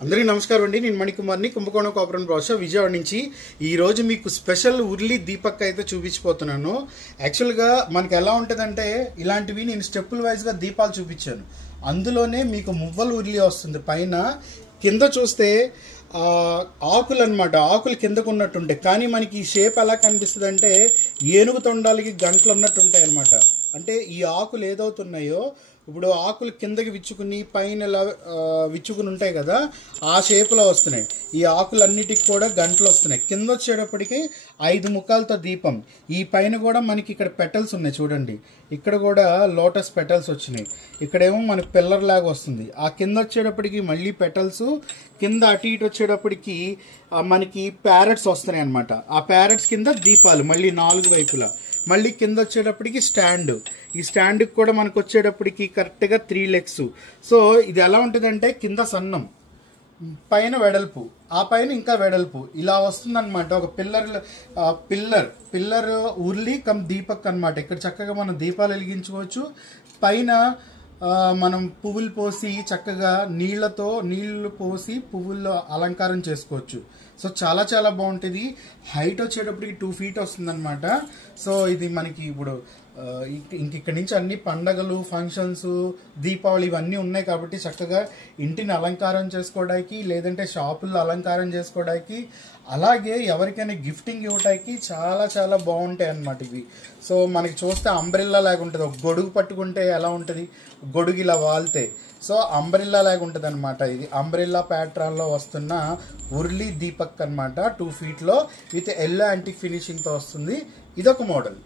అందరికీ నమస్కారం అండి. నేను మణికుమార్ని, కుంభకోణం కాపురం బ్రాష విజయవాడ నుంచి. ఈరోజు మీకు స్పెషల్ ఉర్లీ దీపక్ అయితే చూపించిపోతున్నాను. యాక్చువల్గా మనకి ఎలా ఉంటుందంటే ఇలాంటివి నేను స్టెప్పుల వైజ్గా దీపాలు చూపించాను. అందులోనే మీకు మువ్వల ఉర్లీ వస్తుంది. పైన కింద చూస్తే ఆకులు అనమాట, ఆకులు కిందకు ఉన్నట్టుంటాయి. కానీ మనకి ఈ షేప్ ఎలా కనిపిస్తుంది అంటే ఏనుగు తొండాలకి గంటలు ఉన్నట్టు ఉంటాయి అనమాట. అంటే ఈ ఆకులు ఏదవుతున్నాయో ఇప్పుడు ఆకులు కిందకి విచ్చుకుని పైన ఇలా విచ్చుకుని ఉంటాయి కదా, ఆ షేప్లో వస్తున్నాయి. ఈ ఆకులన్నిటికి కూడా గంటలు వస్తున్నాయి. కింద వచ్చేటప్పటికి 5 ముఖాలతో దీపం. ఈ పైన కూడా మనకి ఇక్కడ పెటల్స్ ఉన్నాయి చూడండి. ఇక్కడ కూడా లోటస్ పెటల్స్ వచ్చినాయి. ఇక్కడేమో మనకి పిల్లర్ లాగా వస్తుంది. ఆ కింద వచ్చేటప్పటికి మళ్ళీ పెటల్స్, కింద అటు ఇటు వచ్చేటప్పటికి మనకి ప్యారెట్స్ వస్తున్నాయి అనమాట. ఆ ప్యారెట్స్ కింద దీపాలు మళ్ళీ 4 వైపులా. మళ్ళీ కింద వచ్చేటప్పటికి స్టాండ్. ఈ స్టాండ్కి కూడా మనకు వచ్చేటప్పటికి కరెక్ట్గా 3 లెగ్స్. సో ఇది ఎలా ఉంటుందంటే కింద సన్నం, పైన వెడల్పు, ఆ పైన ఇంకా వెడల్పు, ఇలా వస్తుందన్నమాట. ఒక పిల్లర్ ఉర్లీ కమ్ దీపక్ అనమాట. ఇక్కడ చక్కగా మనం దీపాలు వెలిగించుకోవచ్చు. పైన మనం పువ్వులు పోసి చక్కగా నీళ్లు పోసి పువ్వుల్లో అలంకారం చేసుకోవచ్చు. సో చాలా చాలా బాగుంటుంది. హైట్ వచ్చేటప్పటికి 2 feet వస్తుంది అనమాట. సో ఇది మనకి ఇప్పుడు ఇక్కడ నుంచి అన్ని పండగలు, ఫంక్షన్స్, దీపావళి ఇవన్నీ ఉన్నాయి కాబట్టి చక్కగా ఇంటిని అలంకారం చేసుకోవడానికి, లేదంటే షాపుల్లో అలంకారం చేసుకోవడానికి, అలాగే ఎవరికైనా గిఫ్టింగ్ ఇవ్వడానికి చాలా చాలా బాగుంటాయి అన్నమాట ఇవి. సో మనకి చూస్తే అంబ్రెల్లా లాగా ఉంటుంది. ఒక గొడుగు పట్టుకుంటే ఎలా ఉంటుంది, గొడుగు ఇలా వాళ్తే, సో అంబ్రెల్లా లాగా ఉంటుంది అనమాట. ఇది అంబ్రెల్లా ప్యాట్రాన్లో వస్తున్న ఉర్లీ దీపక్ అనమాట. 2 feet విత్ ఎల్లో యాంటిక్ ఫినిషింగ్తో వస్తుంది. ఇదొక మోడల్.